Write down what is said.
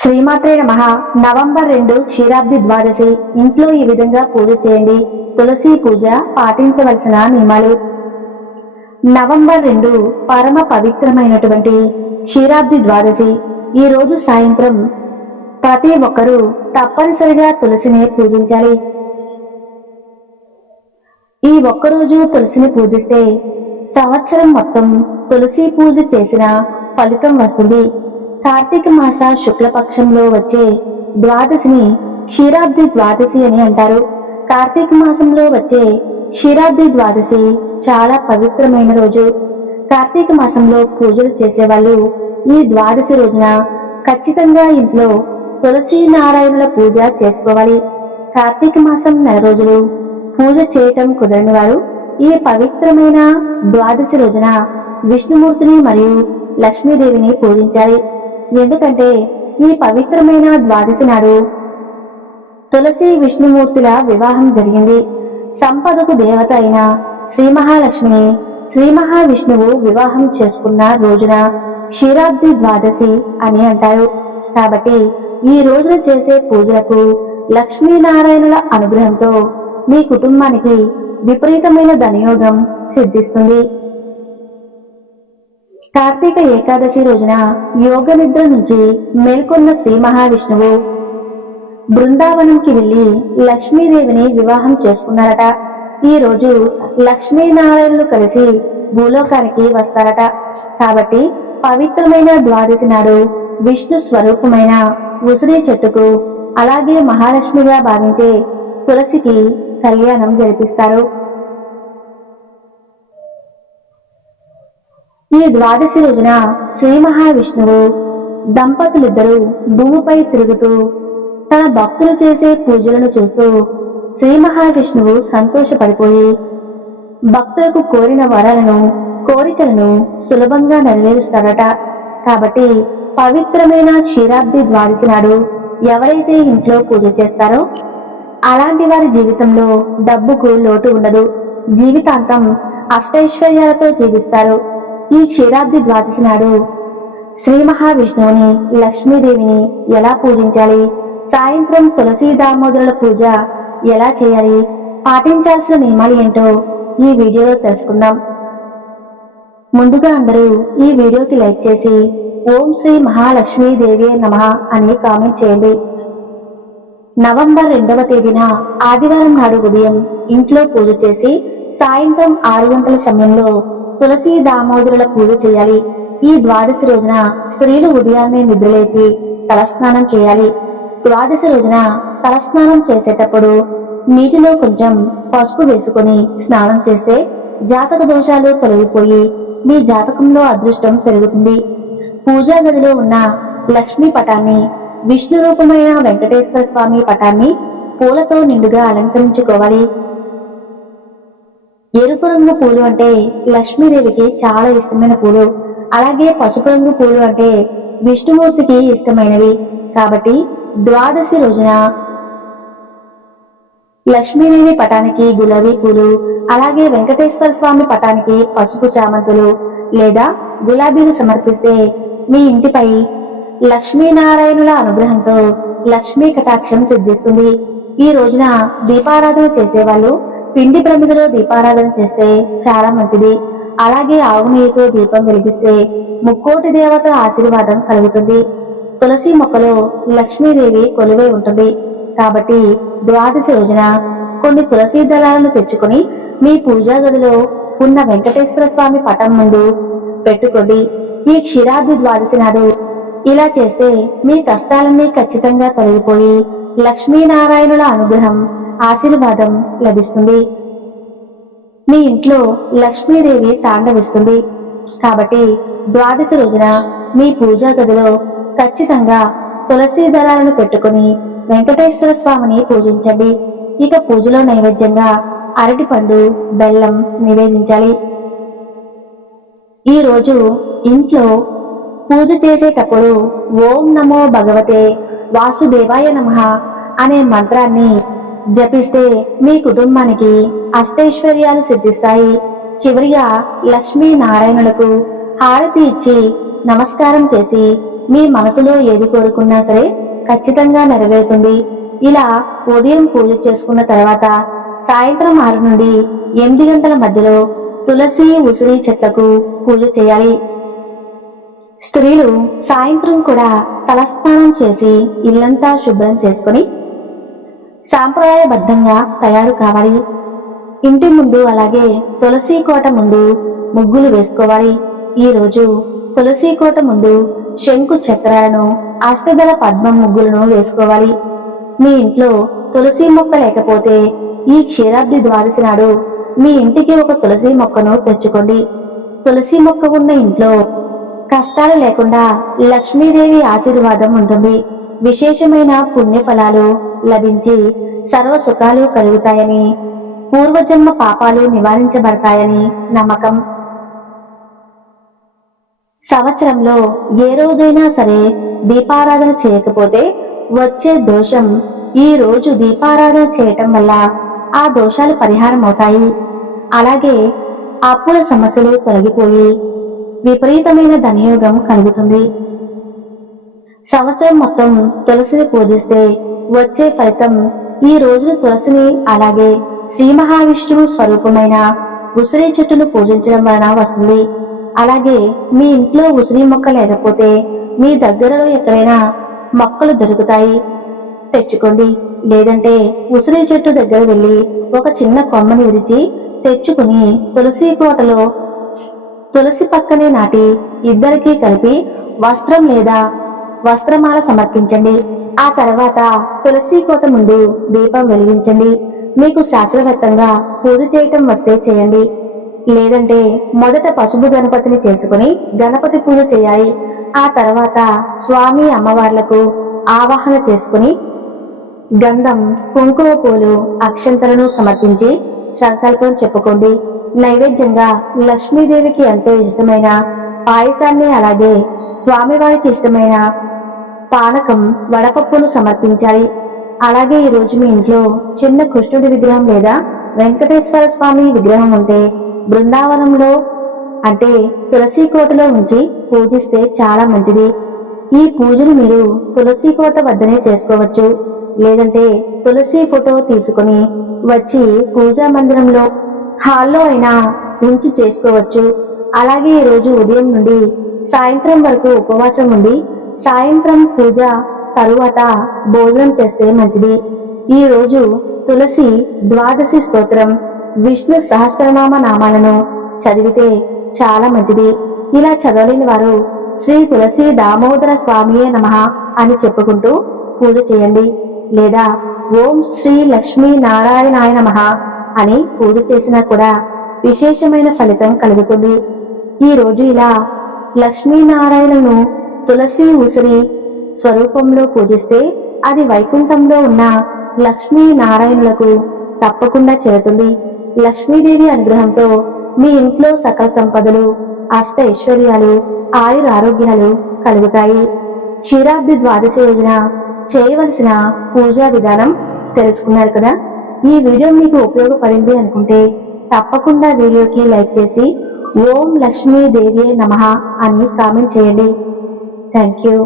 శ్రీమాత్రే నమః. నవంబర్ 2 క్షీరాబ్ది ద్వాదశి. ఇంట్లో ఈ విధంగా పూజ చేయండి. తులసి పూజ పాటించవలసిన నియమాలు. నవంబర్ 2 పరమ పవిత్రమైనటువంటి క్షీరాబ్ది ద్వాదశి. ఈ రోజు సాయంత్రం ప్రతి ఒక్కరూ తప్పనిసరిగా తులసిని పూజించాలి. ఈ ఒక్కరోజు తులసిని పూజిస్తే సంవత్సరం మొత్తం తులసి పూజ చేసిన ఫలితం వస్తుంది. కార్తీక మాస శుక్లపక్షంలో వచ్చే ద్వాదశిని క్షీరాబ్ది ద్వాదశి అని అంటారు. కార్తీక మాసంలో వచ్చే క్షీరాబ్ది ద్వాదశి చాలా పవిత్రమైన రోజు. కార్తీక మాసంలో పూజలు చేసేవాళ్ళు ఈ ద్వాదశి రోజున ఖచ్చితంగా ఇంట్లో తులసి నారాయణుల పూజ చేసుకోవాలి. కార్తీక మాసం నెల రోజులు పూజ చేయటం కుదరని వారు ఈ పవిత్రమైన ద్వాదశి రోజున విష్ణుమూర్తిని మరియు లక్ష్మీదేవిని పూజించాలి. ఎందుకంటే ఈ పవిత్రమైన ద్వాదశి నాడు తులసి విష్ణుమూర్తుల వివాహం జరిగింది. సంపదకు దేవత అయిన శ్రీ మహాలక్ష్మిని శ్రీ మహావిష్ణువు వివాహం చేసుకున్న రోజున క్షీరాబ్ది ద్వాదశి అని అంటారు. కాబట్టి ఈ రోజున చేసే పూజలకు లక్ష్మీనారాయణుల అనుగ్రహంతో మీ కుటుంబానికి విపరీతమైన ధనయోగం సిద్ధిస్తుంది. కార్తీక ఏకాదశి రోజున యోగ నిద్ర నుంచి మేల్కొన్న శ్రీ మహావిష్ణువు బృందావనంకి వెళ్లి లక్ష్మీదేవిని వివాహం చేసుకున్నారట. ఈ రోజు లక్ష్మీనారాయణులు కలిసి భూలోకానికి వస్తారట. కాబట్టి పవిత్రమైన ద్వాదశి నాడు విష్ణు స్వరూపమైన ఉసిరి చెట్టుకు అలాగే మహాలక్ష్మిగా భావించే తులసికి కళ్యాణం జరిపిస్తారు. ఈ ద్వాదశి రోజున శ్రీ మహావిష్ణువు దంపతులిద్దరూ భూమిపై తిరుగుతూ తన భక్తులు చేసే పూజలను చూస్తూ శ్రీ మహావిష్ణువు సంతోషపడిపోయి భక్తులకు కోరిన వరాలను కోరికలను సులభంగా నెరవేరుస్తాడట. కాబట్టి పవిత్రమైన క్షీరాబ్ది ద్వాదశి నాడు ఎవరైతే ఇంట్లో పూజ చేస్తారో అలాంటి వారి జీవితంలో డబ్బుకు లోటు ఉండదు. జీవితాంతం అష్టైశ్వర్యాలతో జీవిస్తారు. ఈ క్షీరాబ్ది ద్వాదశి నాడు శ్రీ మహావిష్ణువుని లక్ష్మీదేవిని ఎలా పూజించాలి, సాయంత్రం తులసి దామోదరుల పూజ ఎలా చేయాలి, పాటించాల్సిన నియమాలు ఏంటో ఈ వీడియోలో తెలుసుకుందాం. ముందుగా అందరూ ఈ వీడియోకి లైక్ చేసి ఓం శ్రీ మహాలక్ష్మీదేవి నమః అని కామెంట్ చేయండి. నవంబర్ 2వ తేదీన ఆదివారం నాడు ఉదయం ఇంట్లో పూజ చేసి సాయంత్రం 6 గంటల సమయంలో తులసి దామోదరుల పూజ చేయాలి. ఈ ద్వాదశి రోజున స్త్రీలు ఉదయాన్నే నిద్రలేచి తలస్నానం చేయాలి. ద్వాదశి రోజున తలస్నానం చేసేటప్పుడు నీటిలో కొంచెం పసుపు వేసుకొని స్నానం చేస్తే జాతక దోషాలు తొలగిపోయి మీ జాతకంలో అదృష్టం పెరుగుతుంది. పూజా గదిలో ఉన్న లక్ష్మీ పటాన్ని, విష్ణు రూపమైన వెంకటేశ్వర స్వామి పటాన్ని పూలతో నిండుగా అలంకరించుకోవాలి. ఎరుపు రంగు పూలు అంటే లక్ష్మీదేవికి చాలా ఇష్టమైన పూలు. అలాగే పసుపు రంగు పూలు అంటే విష్ణుమూర్తికి ఇష్టమైనవి. కాబట్టి ద్వాదశి రోజున లక్ష్మీదేవి పటానికి గులాబీ పూలు, అలాగే వెంకటేశ్వర స్వామి పటానికి పసుపు చామంతులు లేదా గులాబీలు సమర్పిస్తే మీ ఇంటిపై లక్ష్మీనారాయణుల అనుగ్రహంతో లక్ష్మీ కటాక్షం సిద్ధిస్తుంది. ఈ రోజున దీపారాధన చేసేవాళ్ళు పిండి ప్రమిదలో దీపారాధన చేస్తే చాలా మంచిది. అలాగే ఆవు నెయ్యితో దీపం వెలిగిస్తే ముక్కోటి దేవత ఆశీర్వాదం కలుగుతుంది. తులసి మొక్కలో లక్ష్మీదేవి కొలువై ఉంటుంది. కాబట్టి ద్వాదశి రోజున కొన్ని తులసి దళాలను తెచ్చుకొని మీ పూజా గదిలో ఉన్న వెంకటేశ్వర స్వామి పటం ముందు పెట్టుకోండి. ఈ క్షీరాబ్ది ద్వాదశి నాడు ఇలా చేస్తే మీ కష్టాలన్నీ ఖచ్చితంగా తొలగిపోయి లక్ష్మీనారాయణుల అనుగ్రహం ఆశీర్వాదం లభిస్తుంది. మీ ఇంట్లో లక్ష్మీదేవి తాండవిస్తుంది. కాబట్టి ద్వాదశి రోజున మీ పూజా గదిలో ఖచ్చితంగా తులసి దళాలను పెట్టుకుని వెంకటేశ్వర స్వామిని పూజించండి. ఇక పూజలో నైవేద్యంగా అరటిపండు, బెల్లం నివేదించాలి. ఈ రోజు ఇంట్లో పూజ చేసేటప్పుడు ఓం నమో భగవతే వాసుదేవాయ నమః అనే మంత్రాన్ని జపిస్తే మీ కుటుంబానికి అష్టైశ్వర్యాలు సిద్ధిస్తాయి. చివరిగా లక్ష్మీ నారాయణులకు హారతి ఇచ్చి నమస్కారం చేసి మీ మనసులో ఏది కోరుకున్నా సరే ఖచ్చితంగా నెరవేరుతుంది. ఇలా ఉదయం పూజ చేసుకున్న తర్వాత సాయంత్రం 6 నుండి 8 గంటల మధ్యలో తులసి ఉసిరి చెట్లకు పూజ చేయాలి. స్త్రీలు సాయంత్రం కూడా తలస్నానం చేసి ఇల్లంతా శుభ్రం చేసుకుని సాంప్రదాయబద్ధంగా తయారు కావాలి. ఇంటి ముందు అలాగే తులసి కోట ముందు ముగ్గులు వేసుకోవాలి. ఈ రోజు తులసి కోట ముందు శంకు చక్రాలను, అష్టదళ పద్మం ముగ్గులను వేసుకోవాలి. మీ ఇంట్లో తులసి మొక్క లేకపోతే ఈ క్షీరాబ్ది ద్వాదశి నాడు మీ ఇంటికి ఒక తులసి మొక్కను తెచ్చుకోండి. తులసి మొక్క ఉన్న ఇంట్లో కష్టాలు లేకుండా లక్ష్మీదేవి ఆశీర్వాదం ఉంటుంది. విశేషమైన పుణ్య ఫలాలు లభించి సర్వ సుఖాలు కలుగుతాయని, పూర్వజన్మ పాపాలు నివారించబడతాయని నమ్మకం. సంవత్సరంలో ఏ రోజైనా సరే దీపారాధన చేయకపోతే వచ్చే దోషం ఈ రోజు దీపారాధన చేయటం వల్ల ఆ దోషాలు పరిహారం అవుతాయి. అలాగే అప్పుల సమస్యలు తొలగిపోయి విపరీతమైన ధనయోగం కలుగుతుంది. సంవత్సరం మొత్తం తులసిని పూజిస్తే వచ్చే ఫలితం ఈ రోజున తులసిని అలాగే శ్రీ మహావిష్ణువు స్వరూపమైన ఉసిరి చెట్టును పూజించడం వలన వస్తుంది. అలాగే మీ ఇంట్లో ఉసిరి మొక్క లేకపోతే మీ దగ్గరలో ఎక్కడైనా మొక్కలు దొరుకుతాయి, తెచ్చుకోండి. లేదంటే ఉసిరి చెట్టు దగ్గర వెళ్లి ఒక చిన్న కొమ్మని విరిచి తెచ్చుకుని తులసి కోటలో తులసి పక్కనే నాటి ఇద్దరికీ కలిపి వస్త్రం లేదా వస్త్రమాల సమర్పించండి. ఆ తర్వాత తులసి కోట ముందు దీపం వెలిగించండి. మీకు శాస్త్రవేత్తంగా పూజ చేయటం వస్తే చేయండి. లేదంటే మొదట పసుపు గణపతిని చేసుకుని గణపతి పూజ చేయాలి. ఆ తర్వాత స్వామి అమ్మవార్లకు ఆవాహన చేసుకుని గంధం, కుంకుమ పూలు, అక్షంతలను సమర్పించి సంకల్పం చెప్పుకోండి. నైవేద్యంగా లక్ష్మీదేవికి ఎంతో ఇష్టమైన పాయసాన్ని అలాగే స్వామివారికి ఇష్టమైన పానకం, వడపప్పును సమర్పించాలి. అలాగే ఈ రోజు మీ ఇంట్లో చిన్న కృష్ణుడి విగ్రహం లేదా వెంకటేశ్వర స్వామి విగ్రహం ఉంటే బృందావనంలో అంటే తులసి కోటలో ఉంచి పూజిస్తే చాలా మంచిది. ఈ పూజను మీరు తులసి కోట వద్దనే చేసుకోవచ్చు. లేదంటే తులసి ఫోటో తీసుకుని వచ్చి పూజా మందిరంలో హాల్లో అయినా ఉంచి చేసుకోవచ్చు. అలాగే ఈ రోజు ఉదయం నుండి సాయంత్రం వరకు ఉపవాసం ఉండి సాయంత్రం పూజ తరువాత భోజనం చేస్తే మంచిది. ఈ రోజు తులసి ద్వాదశి స్తోత్రం, విష్ణు సహస్రనామ నామాలను చదివితే చాలా మంచిది. ఇలా చదవలేని వారు శ్రీ తులసి దామోదర స్వామియే నమః అని చెప్పుకుంటూ పూజ చేయండి. లేదా ఓం శ్రీ లక్ష్మీ నారాయణాయ నమః అని పూజ చేసినా కూడా విశేషమైన ఫలితం కలుగుతుంది. ఈ రోజు ఇలా లక్ష్మీనారాయణను తులసి ఉసిరి స్వరూపంలో పూజిస్తే అది వైకుంఠంలో ఉన్న లక్ష్మీనారాయణులకు తప్పకుండా చేరుతుంది. లక్ష్మీదేవి అనుగ్రహంతో మీ ఇంట్లో సకల సంపదలు, అష్ట ఐశ్వర్యాలు, ఆయుర ఆరోగ్యాలు కలుగుతాయి. క్షీరాబ్ది ద్వాదశి రోజున చేయవలసిన పూజా విధానం తెలుసుకున్నారు కదా. ఈ వీడియో మీకు ఉపయోగపడింది అనుకుంటే తప్పకుండా వీడియోకి లైక్ చేసి ఓం లక్ష్మీదేవియే నమః అని కామెంట్ చేయండి. Thank you.